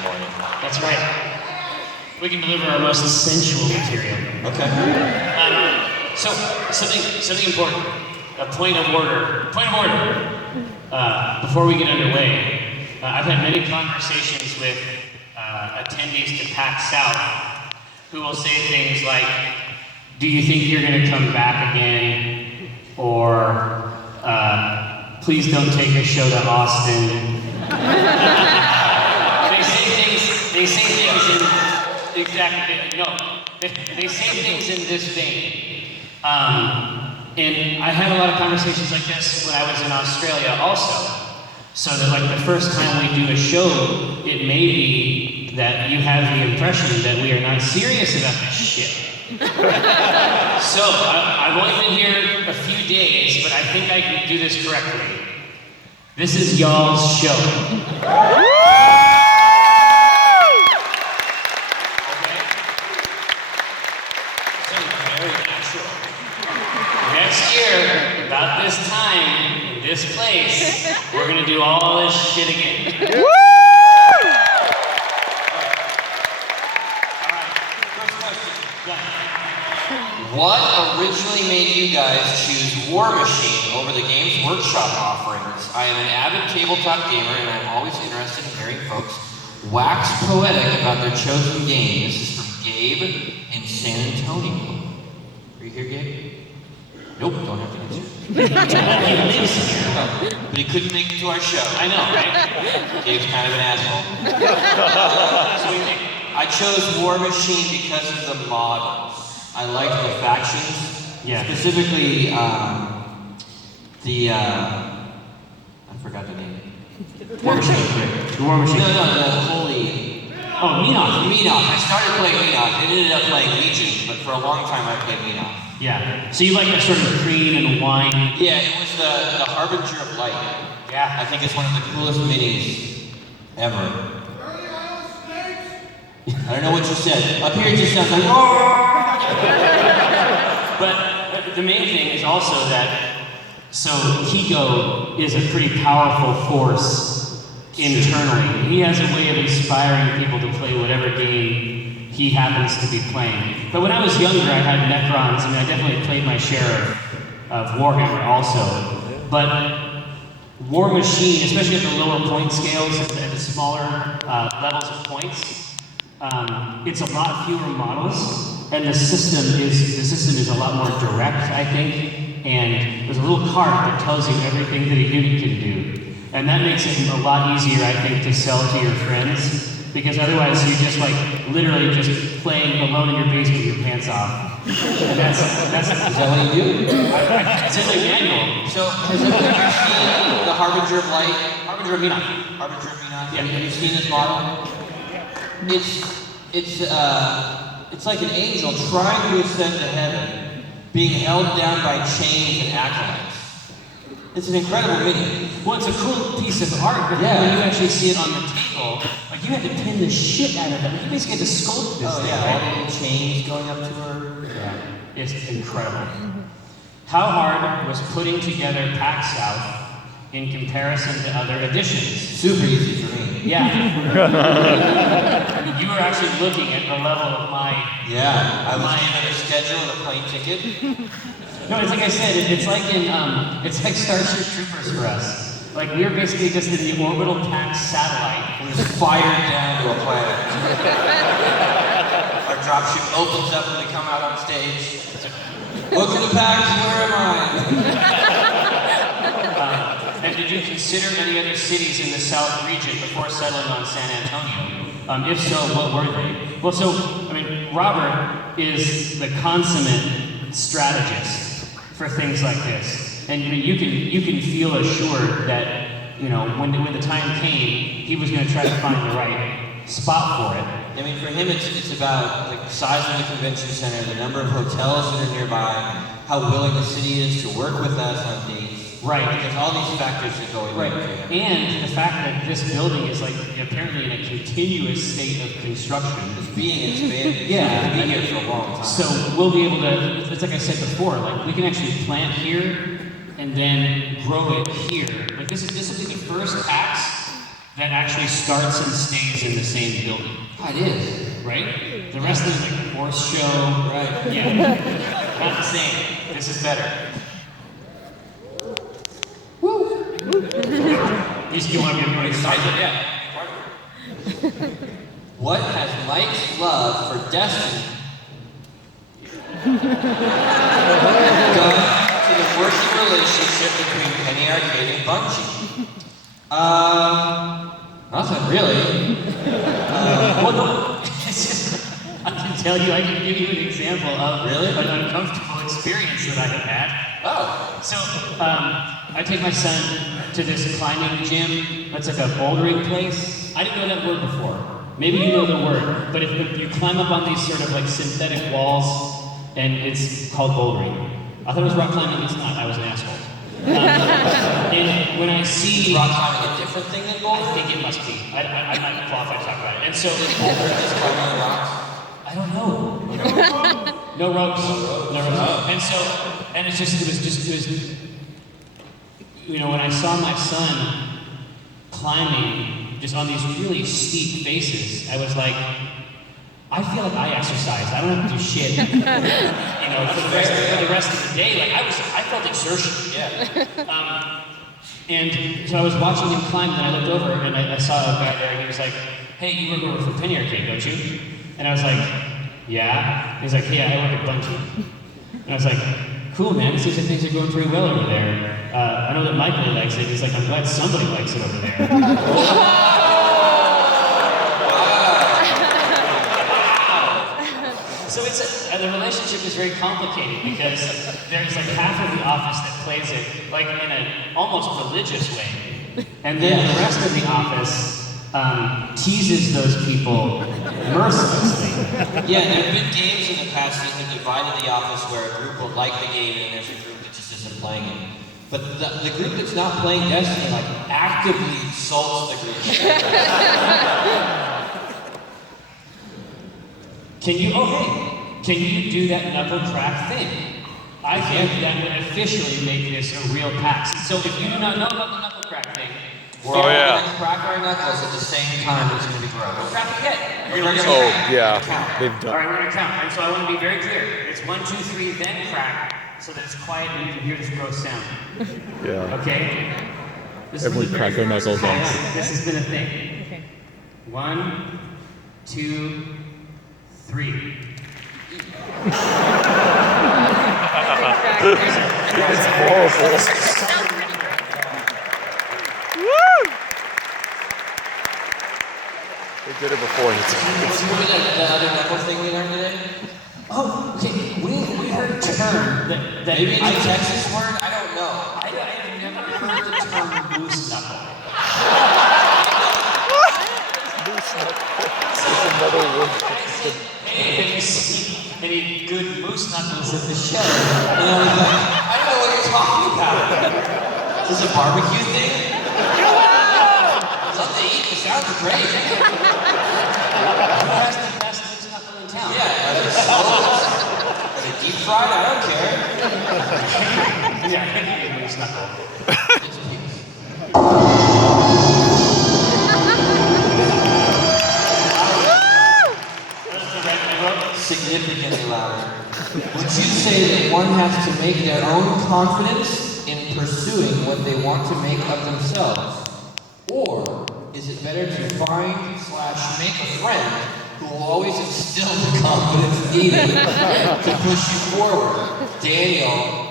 the morning. That's right. We can deliver our most sensual material. Okay. So something important. A point of order. Before we get underway, I've had many conversations with attendees to PAX South who will say things like, "Do you think you're going to come back again?" Or "Please don't take a show to Austin." They say things in exactly no. They say things in this vein. And I had a lot of conversations like this when I was in Australia also. So that like the first time we do a show, it may be that you have the impression that we are not serious about this shit. So I've only been here a few days, but I think I can do this correctly. This is y'all's show. Next year, about this time, in this place, we're gonna do all this shit again. Woo! Alright, first question. What originally made you guys choose War Machine over the Games Workshop offerings? I am an avid tabletop gamer and I'm always interested in hearing folks wax poetic about their chosen game. This is from Gabe in San Antonio. Are you here, Gabe? Nope, don't have to answer. But he couldn't make it to our show. I know, right? Gabe's kind of an asshole. So what do you think? I chose War Machine because of the models. I like the factions. Yeah. Specifically, I forgot the name. War Machine. The War Machine. No, the holy... Oh, Menoth. I started playing Menoth. I ended up playing Legion, but for a long time I played Menoth. Yeah. So you like that sort of cream and wine? Yeah, it was the Harbinger of Light. Yeah. I think it's one of the coolest minis ever. I don't know what you said. Up here it just sounds like But the main thing is also that, so Tycho is a pretty powerful force internally. He has a way of inspiring people to play whatever game he happens to be playing. But when I was younger, I had Necrons. I definitely played my share of Warhammer also. But War Machine, especially at the lower point scales, at the smaller levels of points, it's a lot fewer models, and the system is a lot more direct, I think. And there's a little card that tells you everything that a unit can do, and that makes it a lot easier, I think, to sell to your friends. Because otherwise you're just like literally just playing alone in your basement with your pants off. And that's Is that what you do? it's in the manual. So has anyone ever seen the Harbinger of Light? Harbinger of Menoth. Harbinger of Menoth? Yeah. Have you seen this model? It's like an angel trying to ascend to heaven, being held down by chains and acolytes. It's an incredible mini. Well, it's a cool piece of art, but Yeah. when you actually see it on the table, like you had to pin the shit out of it. You basically had to sculpt this thing, all right? the little chains going up to her. Yeah, it's incredible. How hard was putting together PAX South in comparison to other editions? Super easy for me. Yeah. I mean, you were actually looking at the level of my... Yeah, I was given a schedule and a plane ticket. No, it's like I said, it's like it's like Starship Troopers for us. Like we were basically just in the orbital PAX satellite. It was fired down to a planet. Our dropship opens up and they come out on stage. Look at the PAX, where am I? And did you consider any other cities in the South region before settling on San Antonio? If so, what were they? Well, so, I mean, Robert is the consummate strategist for things like this. And you can feel assured that, when the time came, he was going to try to find the right spot for it. I mean, for him, it's about the size of the convention center, the number of hotels that are nearby, how willing the city is to work with us on dates. Right. Because all these factors that go into Right. it. And the fact that this building is like apparently in a continuous state of construction. It's being expanded. Yeah. It's been here for a long time. So we'll be able to, it's like I said before, like we can actually plant here and then grow it here. Like this will be the first PAX that actually starts and stays in the same building. It is. Right? The rest of it is like a horse show. Right. Yeah. Not the same. This is better. Woo! You want to be more excited? Yeah. What has Mike's love for Destiny done to the working relationship between Penny Arcade and Bungie? Nothing really. Well, no, it's just, I can tell you, I can give you an example of Really? an uncomfortable experience that I have had. Oh. So, I take my son to this climbing gym. That's like a bouldering place. I didn't know that word before. Maybe you know the word, but if you climb up on these sort of like synthetic walls, and it's called bouldering. I thought it was rock climbing, it's not. I was an asshole. And when I see Rock climbing a different thing than I bouldering? think it must be. I might be qualified to talk about it. And so, Bouldering is climbing on rocks? I don't know. No ropes. No ropes. And so, and it was, you know, when I saw my son climbing just on these really steep faces, I was like, I feel like I exercised. I don't have to do shit. You know, for the rest of the day, like I felt exertion. Yeah. And so I was watching him climb, and then I looked over and I saw a guy there, and he was like, "Hey, you work over for Penny Arcade, don't you?" And I was like, "Yeah." And he's like, "Yeah, I work at Bungie." And I was like, "Cool, man. It seems like things are going pretty well over there. I know that Mike really likes it." He's like, "I'm glad somebody likes it over there." So the relationship is very complicated because there's like half of the office that plays it like in an almost religious way, and then the rest of the office teases those people mercilessly. Yeah, there have been games in the past that have divided the office where a group will like the game and there's a group that just isn't playing it. But the group that's not playing Destiny like actively insults the group. Can you do that knuckle crack thing? I think that would officially make this a real PAX. So if you do not know about the knuckle crack thing, We're all gonna crack our knuckles at the same time. It's gonna be gross. we'll crack again. We're gonna Oh, count. yeah. Count. They've All done. right, we're gonna count. And so I want to be very clear. It's 1, 2, 3, then crack, so that it's quiet and you can hear this gross sound. Yeah. Okay? This Everyone is crack their knuckles Hang once. on. This has been a thing. Okay. 1, 2, 3. It's horrible. Woo! They did it before. What was the other knuckle thing we learned today? Oh, okay. We heard a term that Maybe it's a Texas word? I don't know. I have never heard the term moose knuckle. Moose knuckle. It's another word. Hey, have you seen any good moose knuckles at the show? And I was like, I don't know what you're talking about. Is this a barbecue thing? I'd love to eat. It sounds great. Who has the best moose knuckle in town? Yeah, are they smoked? Are they deep fried? I don't care. Yeah, I think you need a moose knuckle. It's a piece. Significantly louder. Would you say that one has to make their own confidence in pursuing what they want to make of themselves? Or is it better to find/make a friend who will always instill the confidence needed to push you forward? Daniel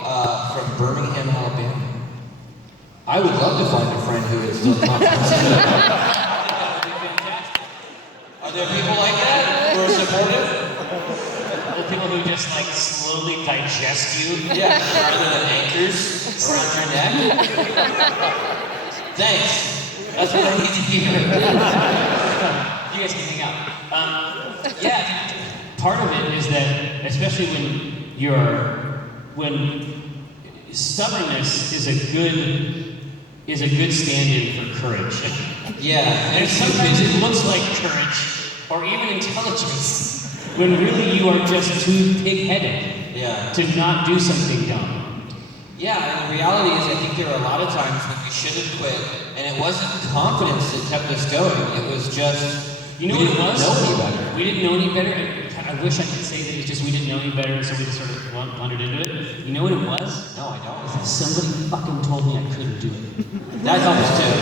from Birmingham, Alabama. I would love to find a friend who instills confidence. Are there people like that who are supportive? The people who just like slowly digest you. Yeah, rather than anchors around your neck. Thanks. That's what I need to hear. You guys can hang out. Yeah, part of it is that, especially when stubbornness is a good stand-in for courage. Yeah, And sometimes it looks like courage or even intelligence, when really you are just too pig-headed yeah. to not do something dumb. Yeah, and the reality is I think there were a lot of times when we should have quit, and it wasn't confidence that kept us going. It was just, you know we what it didn't was? know any better. We didn't know any better. I wish I could say that it's just we didn't know any better, and so we just sort of blundered into it. You know what it was? No, I don't. Is that somebody fucking told me I couldn't do it. That helps too.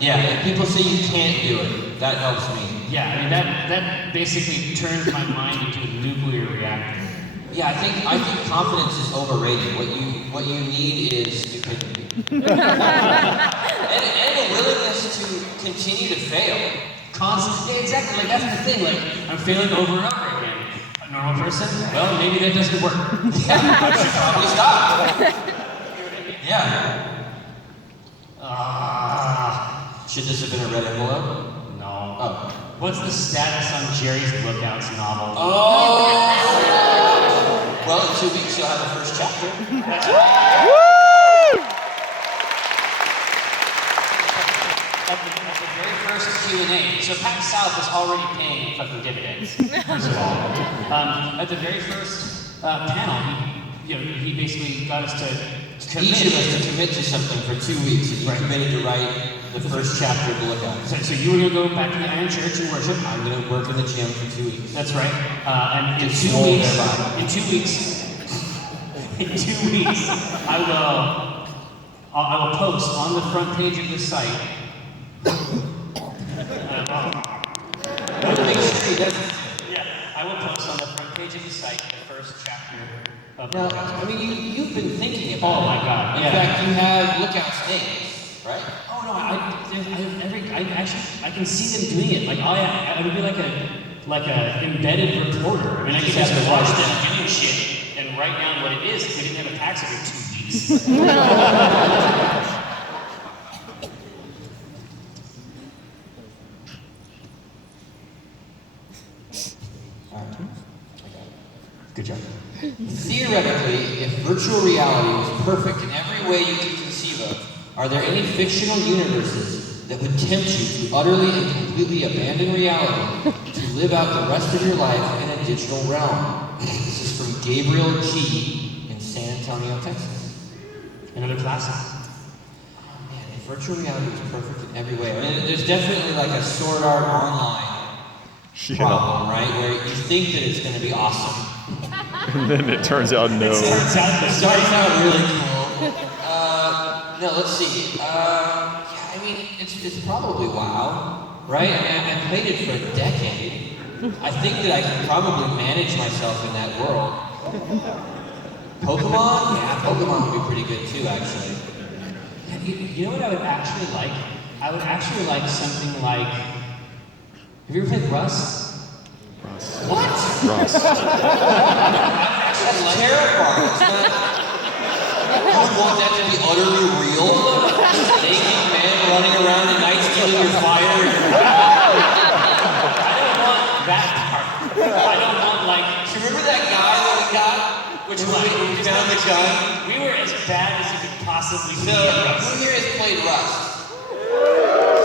Yeah, if people say you can't do it, that helps me. Yeah, I mean that basically turned my mind into a nuclear reactor. Yeah, I think confidence is overrated. What you need is stupidity. and a willingness to continue to fail. Constant, yeah, exactly. Like that's the thing. Like I'm failing over and over again. A normal person? Well, maybe that doesn't work. Yeah, I should probably stop. Yeah. Should this have been a red envelope? No. Oh. What's the status on Jerry's Lookouts novel? Oh! Well, in 2 weeks you'll have the first chapter. That's right. Woo! At the very first Q&A, so PAX South is already paying fucking dividends, first of all. At the very first panel, he basically got us to commit. Each of us to commit to something for 2 weeks, and you committed to write the first chapter of the Lookout. So you were going to go back to the Iron Church and worship. I'm going to work in the gym for 2 weeks. That's right. And in Just 2 hold weeks, their body. in 2 weeks, I will post on the front page of the site. Yeah, I will post on the front page of the site the first chapter of the Now, Lookout. I mean, you've been thinking about it. Oh my God! In Yeah. fact, you had Lookout's names, right? Oh no! I can see them doing it. Like I would be like a embedded reporter. I mean, I could just watch them doing shit and write down what it is if we didn't have a PAX every 2 weeks. Good job. Theoretically, if virtual reality was perfect in every way you can conceive of, are there any fictional universes that would tempt you to utterly and completely abandon reality to live out the rest of your life in a digital realm? This is from Gabriel G. in San Antonio, Texas. Another classic. Oh man, if virtual reality was perfect in every way, I mean, there's definitely like a Sword Art Online problem, right? Where you think that it's going to be awesome. And then it turns out no. It starts out really cool. No, let's see. Yeah, I mean, it's probably WoW, right? I mean, I played it for a decade. I think that I can probably manage myself in that world. Pokemon? Yeah, Pokemon would be pretty good too, actually. You know what I would actually like? I would actually like something like. Have you ever played Rust? What? Ross. That's terrifying. You would want that to be utterly real? Naked man running around at night stealing your fire? I don't want that part. I don't want like. Do you remember that guy that we got? Which one? We found the gun. We were as bad as you could possibly be So, at Rust. who here has played Rust?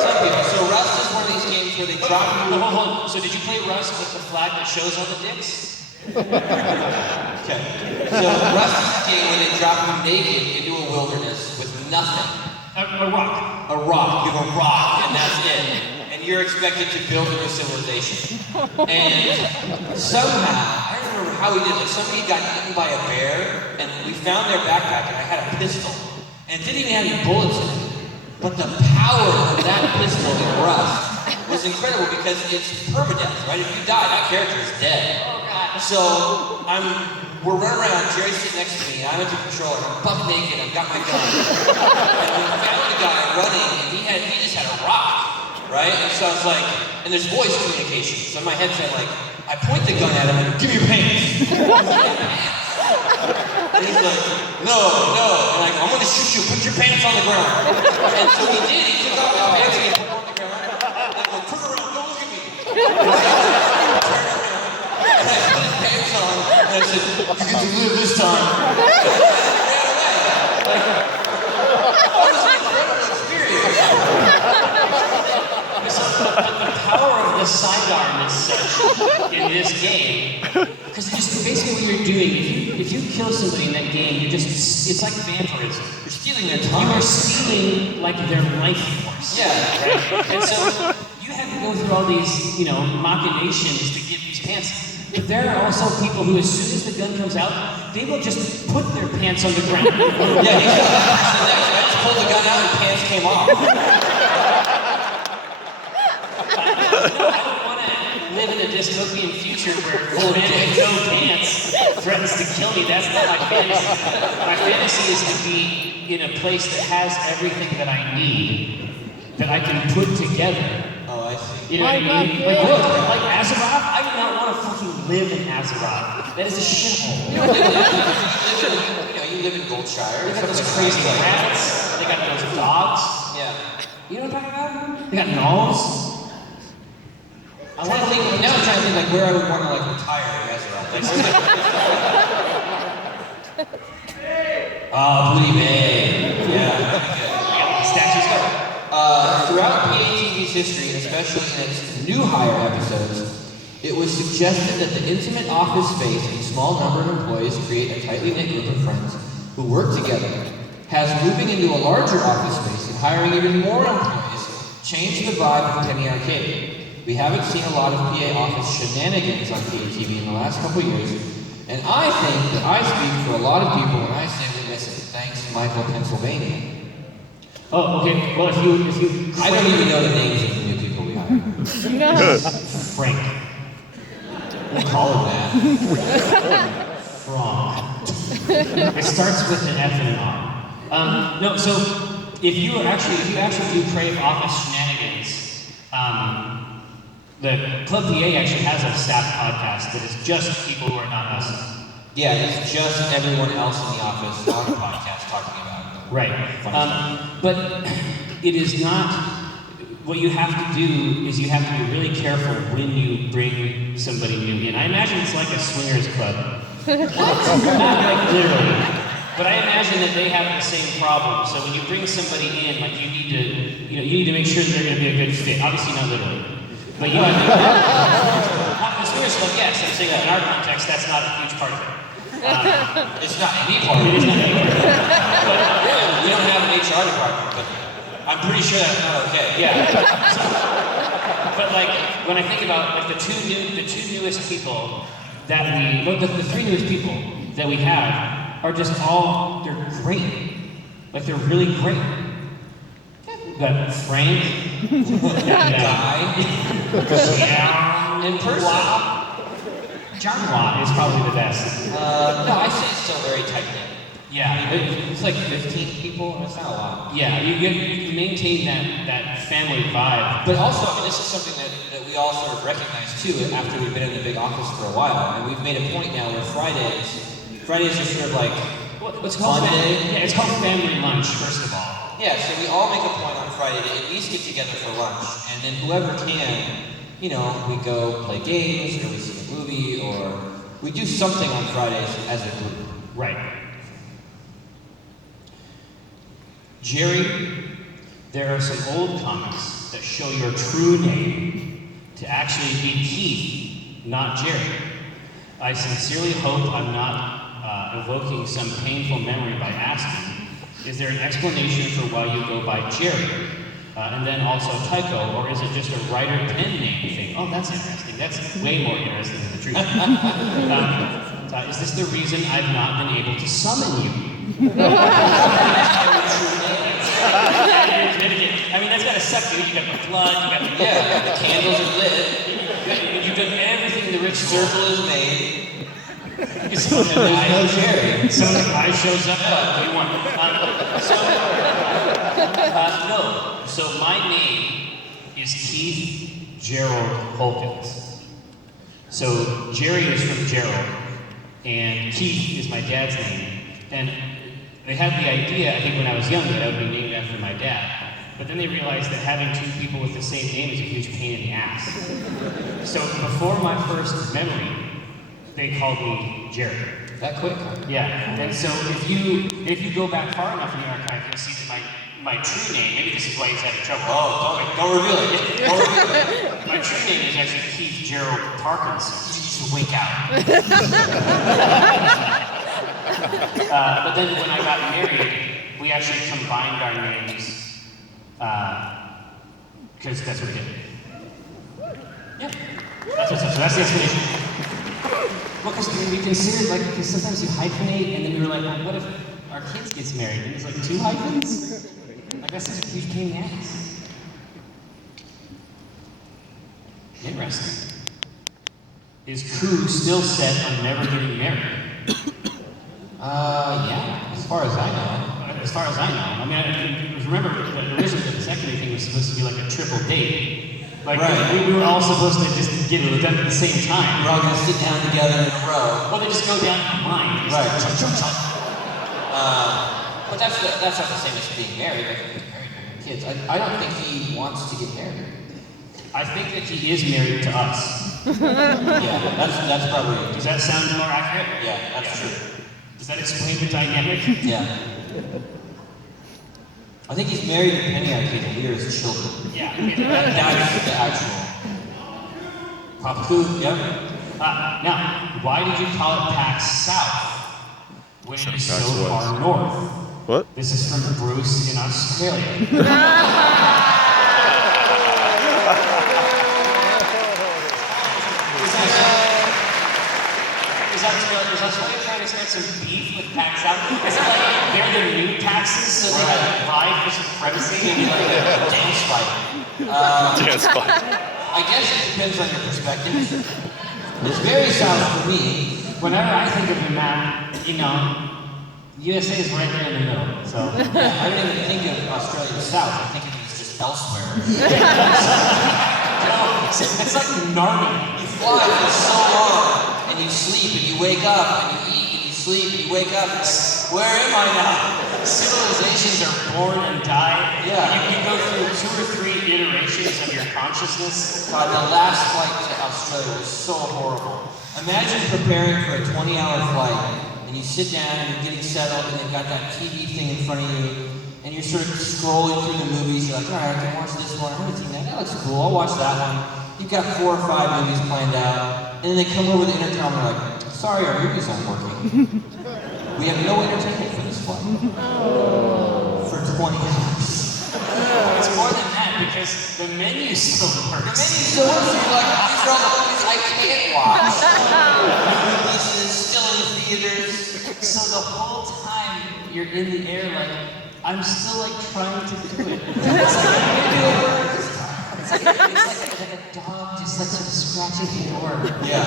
Some people. So Rust is one of these games where they drop you. Hold on. So did you play Rust with the flag that shows all the dicks? Okay. So Rust is a game where they drop you naked into a wilderness with nothing. A rock. A rock. You have a rock, and that's it. And you're expected to build a new civilization. And somehow, I don't remember how we did it. Somebody got eaten by a bear, and we found their backpack, and I had a pistol. And it didn't even have any bullets in it. But the power of that pistol in Rust was incredible because it's permadeath, right? If you die, that character is dead. Oh God. So we're running around, Jerry's sitting next to me, I'm at the controller, I'm buck naked, I've got my gun. And we found the guy running, and he just had a rock, right? And so I was like, and there's voice communication. So in my headset, like, I point the gun at him and give me your pants. And he's like, no. And like, I'm gonna shoot you, put your pants on the ground. And so he did, he took off his pants and he put them on the ground. And I go, turn around, don't look at me. And I put his pants on, and I said, you get to live this time. And he ran away. Like, that was an incredible experience. the power of the sidearm is such in this game, because just basically what you're doing, if you kill somebody in that game, it's like vampirism. You're stealing their time. You are stealing like their life force. Yeah. Right? And so you have to go through all these, machinations to get these pants. But there are also people who, as soon as the gun comes out, they will just put their pants on the ground. Yeah, I just pulled the gun out and pants came off. I don't want to live in a dystopian future where a man with no pants threatens to kill me. That's not my fantasy. My fantasy is to be in a place that has everything that I need, that I can put together. Oh, I see. You know what I mean? Like, look, like Azeroth, I do not want to fucking live in Azeroth. That is a shithole. You live in Goldshire. They got those crazy rats. They got those dogs. Yeah. You know what I'm talking about? They got gnolls. I'm trying to think like where I would want to like retire in Azeroth. Booty Bay. Yeah. Statues go. Throughout PATV's history, and especially in its new hire episodes, it was suggested that the intimate office space and small number of employees create a tightly knit group of friends who work together. Has moving into a larger office space and hiring even more employees changed the vibe of Penny Arcade. We haven't seen a lot of PA office shenanigans on PATV in the last couple years, and I think that I speak for a lot of people when I say we miss it. Thanks, Michael, Pennsylvania. Oh, okay. Well, if you I don't even know the names of the new people we hired. Frank. We'll call him that. Frank. It starts with an F and an R. No, so if you actually do crave office shenanigans, the Club PA actually has a staff podcast that is just people who are not us. Yeah, it's just everyone else in the office on the podcast talking about it. Right. But it is not, what you have to do is you have to be really careful when you bring somebody new in. I imagine it's like a swingers club. Not like literally. But I imagine that they have the same problem. So when you bring somebody in, like you need to make sure that they're going to be a good fit. Obviously not literally. But you have to. The swingers club, yes. I'm saying that in our context, that's not a huge part of it. It's not any part of it. It is not any part of it. We don't have an HR department, but I'm pretty sure that's not okay. Yeah. But like when I think about like the two newest people that the three newest people that we have are just they're great. Like they're really great. We've got Frank, Guy, in person. John Watt is probably the best. No, I say it's still very tight-knit. Yeah. It's like 15 people, and it's not a lot. Yeah, you maintain that family vibe. But also, I mean, this is something that we all sort of recognize too after we've been in the big office for a while. And we've made a point now where Fridays are sort of like what's called fun day. Yeah, it's called family lunch, first of all. Yeah, so we all make a point on Friday to at least get together for lunch. And then whoever can, we go play games, or we see a movie, or we do something on Fridays as a group. Right. Jerry, there are some old comics that show your true name to actually be Keith, not Jerry. I sincerely hope I'm not evoking some painful memory by asking, is there an explanation for why you go by Jerry? And then also Tycho, or is it just a writer pen name thing? Oh, that's interesting. That's way more interesting than the truth. Is this the reason I've not been able to summon you? I mean, that's gotta suck, dude. You got the blood, you got the candles are lit. You've done everything the rich Circle is made. Some There's no Jerry. Some guy shows up. You want? No. So my name is Keith Gerald Holkins. So Jerry is from Gerald, and Keith is my dad's name. And they had the idea, I think when I was young, that I would be named after my dad. But then they realized that having two people with the same name is a huge pain in the ass. So before my first memory, they called me Jerry. That quick? Yeah. And so if you go back far enough in the archive, you'll see that my true name, maybe this is why he's having trouble. Oh, don't reveal it. Don't reveal it. My true name is actually Keith Gerald Parkinson. You just wink out. But then when I got married, we actually combined our names, because that's what we did. Yeah, so that's the explanation. Well, because we considered, like, because sometimes you hyphenate, and then we were like, well, what if our kids gets married? And it's like 2 hyphens? Like, that's such a huge pain in the ass. Interesting. Is Koo still set on never getting married? Yeah, as far as I know. As far as I know. I mean, remember, originally the secondary thing was supposed to be like a triple date. Like, right. we were all supposed to just get it done at the same time. We're all gonna sit down together in a row. Well, they just go down the line. Right. But that's not the same as being married. Like, being married and kids. I don't think he wants to get married. I think that he is married to us. Yeah, that's probably. Does that sound more accurate? Yeah, that's true. Does that explain the dynamic? Yeah. I think he's married to Penny Arcade and we are his children. Yeah. That's the actual. Papa Koo, yeah. Now, why did you call it PAX South when it is so far north? What? This is from Bruce in Australia. Is Australia trying to start some beef with PAX South? Is it like they're the new taxes, so they like vie for supremacy? Maybe like a dance fight. Dance fight. I guess it depends on your perspective. It's very south for me. Whenever I think of the map, you know, USA is right there in the middle. So I don't even think of Australia south. I think of it as just elsewhere. no, it's like Narnia. You fly for so long, and you sleep, and you wake up, and you eat, and you sleep, and you wake up, and where am I now? Civilizations are born and die. Yeah. You can go through 2 or 3 iterations of your consciousness. God, the last flight to Australia was so horrible. Imagine preparing for a 20-hour flight, and you sit down, and you're getting settled, and they've got that TV thing in front of you, and you're sort of scrolling through the movies. You're like, all right, I can watch this one. I haven't seen that. That looks cool. I'll watch that one. You've got 4 or 5 movies planned out, and then they come over the intercom and they're like, sorry, our movies aren't working. We have no entertainment for this flight. For 20 hours. It's more than that because the menu still works. The menu still works. You're like, these are all the movies I can't watch. New releases, still in the theaters. So the whole time you're in the air, like, I'm still like trying to do it. It's like a dog just like sort of scratching the door. Yeah.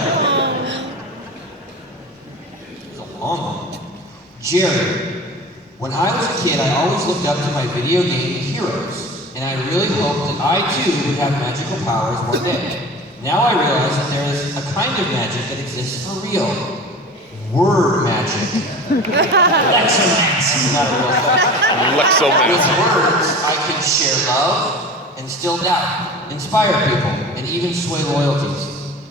It's a long one. Jerry, when I was a kid, I always looked up to my video game heroes, and I really hoped that I too would have magical powers one day. Now I realize that there is a kind of magic that exists for real. Word magic. Lexomancy. Not a real thing. With Lexomancy. words, I can share love, instill doubt, inspire people, and even sway loyalties.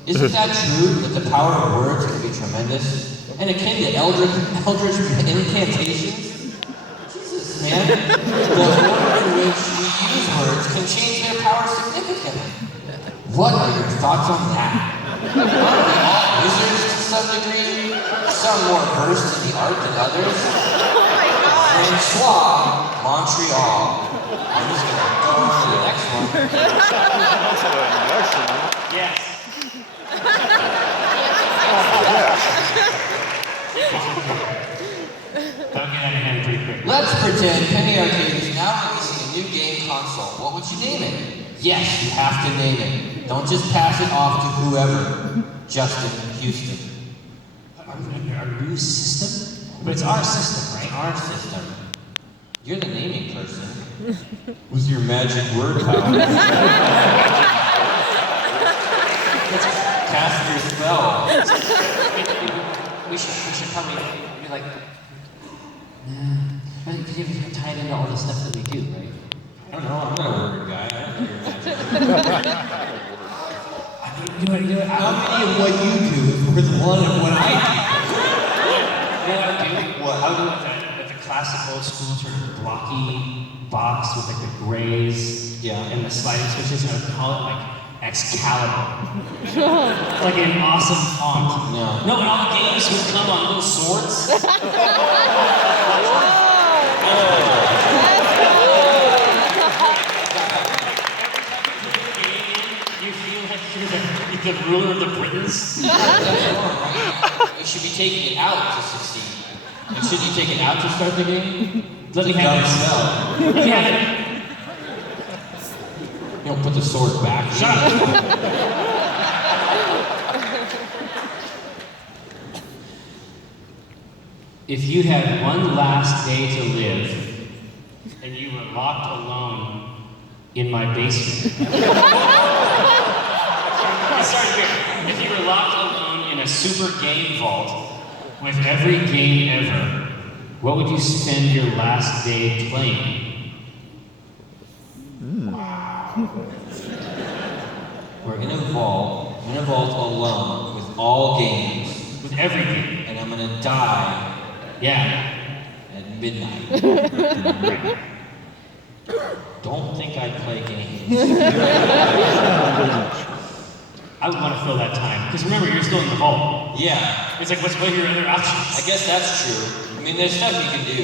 Isn't that true that the power of words can be tremendous? And akin to eldritch incantations? Jesus, man. The order in which we use words can change their power significantly. What are your thoughts on that? Aren't we all wizards to some degree? Some more versed in the art than others? Oh my God! Francois, Montreal. I'm just gonna go on to the next one. Yes. Don't get out of hand pretty quick. Let's pretend Penny Arcade is now releasing a new game console. What would you name it? Yes, you have to name it. Don't just pass it off to whoever. Justin Houston. Our new system? But it's our system, right? Our system. You're the naming person. With your magic word power. Cast your spell. We should probably be like, because you have to tie it into all the stuff that we do, right? I don't know, I'm not a word guy. I don't know your magic. Do it. How many of what you do is worth one of what I do? You know what I do? What? I would do like the classic old school sort of blocky box with like the grays Yeah. and the sliding switches, and I would call it like Excalibur. Like an awesome font. No. No, and all the games would come on little swords. You feel like you're the ruler of the Britons. That's wrong, right? You should be taking it out to succeed. And should you take it out to start the game? Let me Dumb have it. spell. Let me have it. You don't put the sword back. Shut up. If you had one last day to live and you were locked alone in my basement. Sorry, if you were locked alone in a super game vault with every game ever, what would you spend your last day playing? We're in a vault alone with all games, With everything. and I'm gonna die Yeah. at midnight. Don't think I'd play games. I would want to fill that time. Because remember, you're still in the vault. Yeah, It's like, what are your other I options? guess that's true. I mean, there's stuff you can do.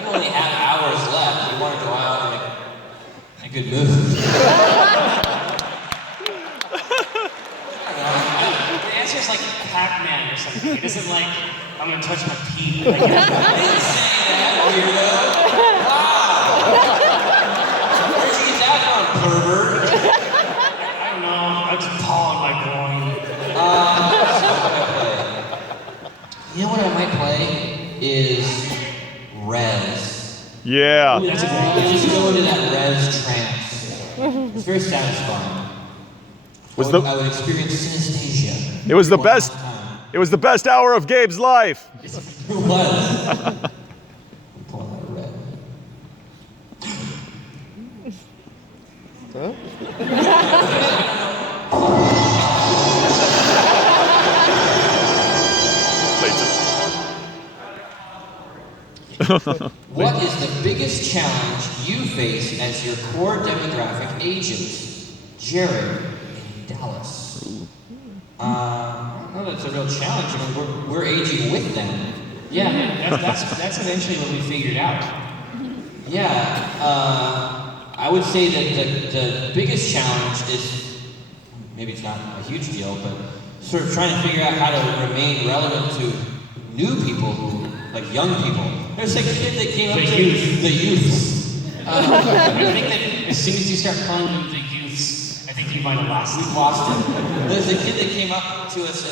You only have hours left. You want to go out and make a good move. The answer is like Pac-Man or something. It isn't like, I'm going to touch my pee. Like, I didn't say that, weirdo. Wow. Where'd you get that from, pervert? I don't know. I just paw on my groin. You know what I might play is Res. Yeah. Ooh, that's a good idea. Just go into that Res trance. It's very satisfying. Was I the would experience synesthesia. It was the one best. last time. It was the best hour of Gabe's life. It was. Pull that red. What is the biggest challenge you face as your core demographic ages? Jared in Dallas. I don't know that's a real challenge. I mean, we're aging with them. Yeah, that's eventually what we figured out. Yeah, I would say that the biggest challenge is, maybe it's not a huge deal, but sort of trying to figure out how to remain relevant to new people who, like young people. There's a kid that came up The to youth. the youths. I think that as soon as you start calling them the youths, I think you might have lost We've lost him. There's a kid that came up to us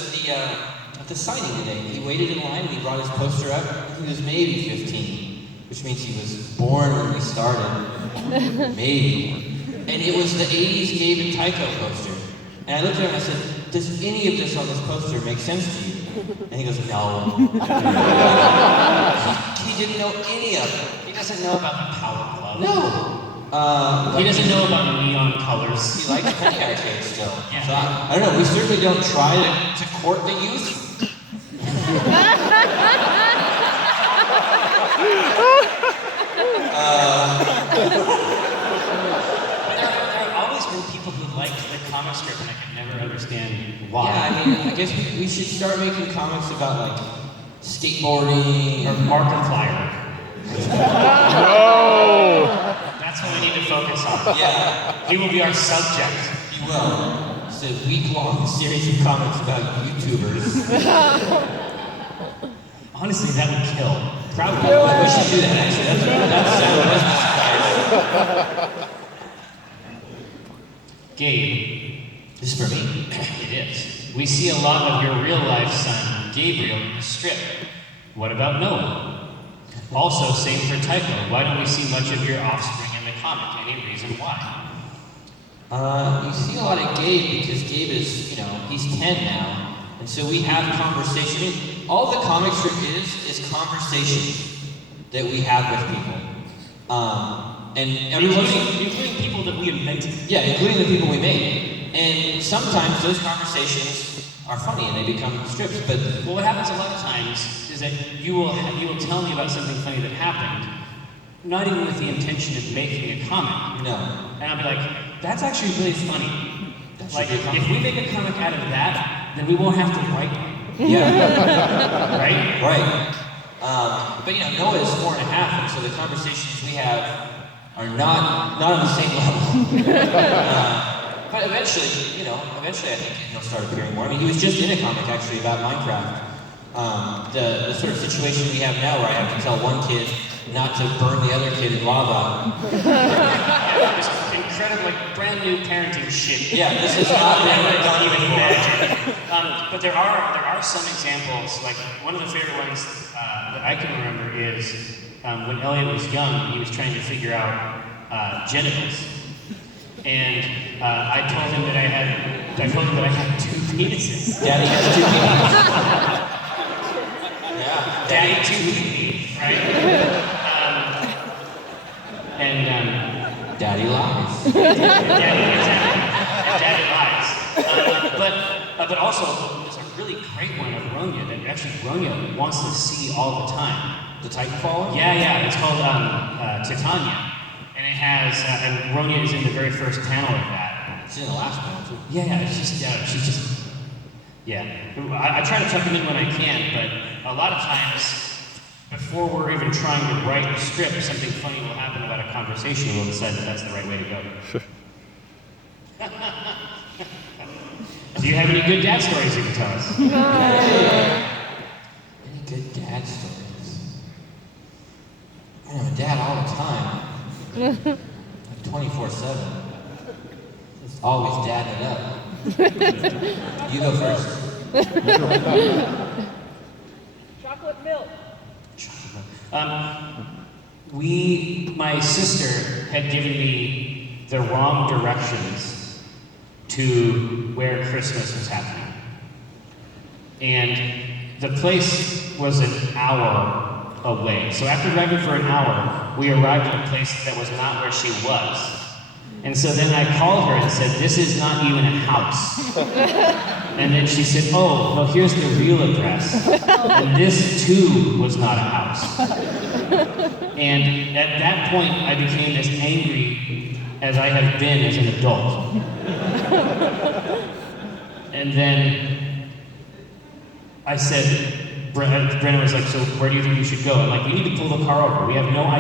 at the signing today. He waited in line, he brought his poster up, and he was maybe 15, which means he was born when we started. Maybe. And it was the 80s Gabe and Tycho poster. And I looked at him and I said, does any of this on this poster make sense to you? And he goes, no. he didn't know any of it. He doesn't know about the Power Club. No. He doesn't know about neon colors. He likes penny arcade still. Yeah. So I don't know, we certainly don't try to court the youth. There have always been people who liked the comic strip, and I could never understand why. Yeah, I mean, I guess we should start making comics about like skateboarding Or Markiplier. No. That's what we need to focus on. Yeah, He will be our subject. he will. It's a week-long series of comics about YouTubers. Honestly, that would kill. Probably. We should do that actually. That's Gabe, this is for me. it is. We see a lot of your real-life son, Gabriel, in the strip. What about Noah? Also, same for Tycho. Why don't we see much of your offspring in the comic? Any reason why? You see a lot of Gabe because Gabe is, he's 10 now. And so we have conversation. I mean, all the comic strip is conversations that we have with people. And everyone's... Including people that we invented. Yeah, including the people we made. And sometimes those conversations are funny and they become strips. But well, what happens a lot of times is that you will tell me about something funny that happened, not even with the intention of making a comment. no, And I'll be like, that's actually really funny. that should Like, be a comic. if we make a comic out of that, then we won't have to write one, Yeah, right? right. But Noah is 4.5, and so the conversations we have are not on the same level. But eventually I think he'll start appearing more. I mean, he was just in a comic actually about Minecraft. The sort of situation we have now where I have to tell one kid not to burn the other kid in lava. This incredible, brand new parenting shit. Yeah, this is not I been don't done even before. imagine. But there are some examples. Like one of the favorite ones that I can remember is when Elliot was young, he was trying to figure out genitals, and I told him that I had 2 penises. Daddy has 2 penises. Yeah. Daddy 2 penises, right? Daddy lies. Daddy lies. But also, there's a really great one of Ronya that actually Ronya wants to see all the time. The Titanfall one? Yeah, it's called Titania. And it has, and Ronya is in the very first panel of that. It's in the last one too. Yeah, she's just, I try to tuck them in when I can, but a lot of times, before we're even trying to write a script, something funny will happen about a conversation and we'll decide that that's the right way to go. Do you have any good dad stories you can tell us? Any good dad stories? I'm a dad all the time. Like 24/7. Just always dadding it up. You go first. Chocolate milk. My sister had given me the wrong directions to where Christmas was happening. And the place was an hour away. So after driving for an hour, we arrived at a place that was not where she was. And so then I called her and said, this is not even a house. And then she said, oh, no, here's the real address. And this too was not a house. And at that point, I became as angry as I have been as an adult. And then I said, Brennan was like, so where do you think you should go? I'm like, we need to pull the car over. We have no idea.